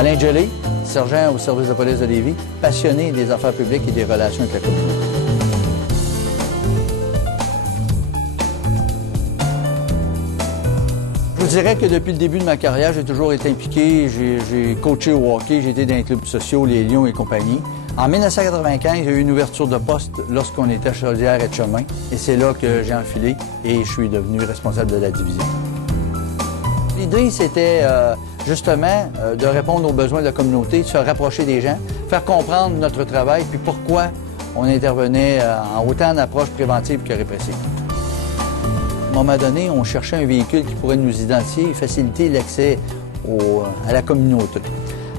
Alain Gelé, sergent au service de police de Lévis, passionné des affaires publiques et des relations avec la communauté. Je vous dirais que depuis le début de ma carrière, j'ai toujours été impliqué. J'ai coaché au hockey, j'ai été dans les clubs sociaux, les Lions et compagnie. En 1995, il y a eu une ouverture de poste lorsqu'on était à Chaudière et de Chemin. Et c'est là que j'ai enfilé et je suis devenu responsable de la division. L'idée, c'était justement de répondre aux besoins de la communauté, de se rapprocher des gens, faire comprendre notre travail, puis pourquoi on intervenait en autant d'approches préventives que répressives. À un moment donné, on cherchait un véhicule qui pourrait nous identifier et faciliter l'accès à la communauté.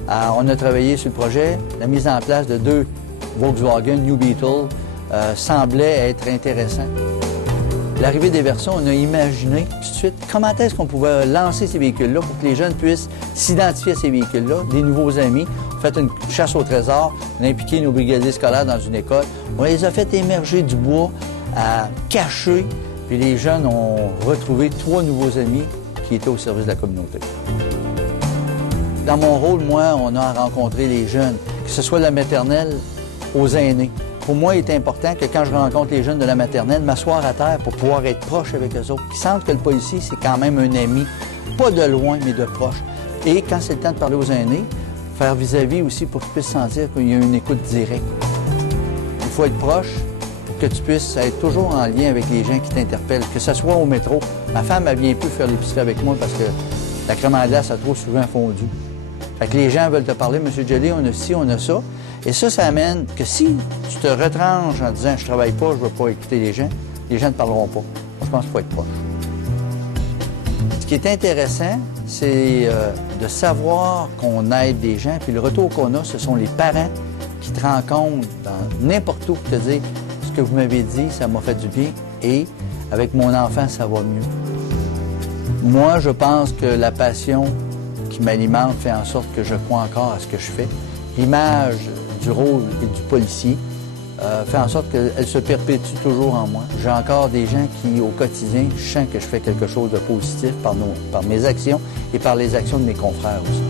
On a travaillé sur le projet. La mise en place de 2 Volkswagen New Beetle semblait être intéressant. L'arrivée des versions, on a imaginé tout de suite comment est-ce qu'on pouvait lancer ces véhicules-là pour que les jeunes puissent s'identifier à ces véhicules-là, des nouveaux amis. On a fait une chasse au trésor, on a impliqué nos brigadiers scolaires dans une école. On les a fait émerger du bois, cachés, puis les jeunes ont retrouvé 3 nouveaux amis qui étaient au service de la communauté. Dans mon rôle, moi, on a rencontré les jeunes, que ce soit de la maternelle aux aînés. Pour moi, il est important que quand je rencontre les jeunes de la maternelle, m'asseoir à terre pour pouvoir être proche avec eux autres. Qu'ils sentent que le policier, c'est quand même un ami, pas de loin, mais de proche. Et quand c'est le temps de parler aux aînés, faire vis-à-vis aussi pour qu'ils puissent sentir qu'il y a une écoute directe. Il faut être proche pour que tu puisses être toujours en lien avec les gens qui t'interpellent, que ce soit au métro. Ma femme, elle vient plus faire l'épicerie avec moi parce que la crème à glace a trop souvent fondu. Fait que les gens veulent te parler, M. Gelé, on a ci, on a ça. Et ça amène que si tu te retranches en disant « je travaille pas, je veux pas écouter les gens ne parleront pas. » Moi, je pense qu'il faut être proche. Ce qui est intéressant, c'est de savoir qu'on aide des gens. Puis le retour qu'on a, ce sont les parents qui te rencontrent dans n'importe où pour te dire « ce que vous m'avez dit, ça m'a fait du bien et avec mon enfant, ça va mieux. » Moi, je pense que la passion qui m'alimente fait en sorte que je crois encore à ce que je fais. L'image du rôle et du policier fait en sorte qu'elle se perpétue toujours en moi. J'ai encore des gens qui, au quotidien, je sens que je fais quelque chose de positif par mes actions et par les actions de mes confrères aussi.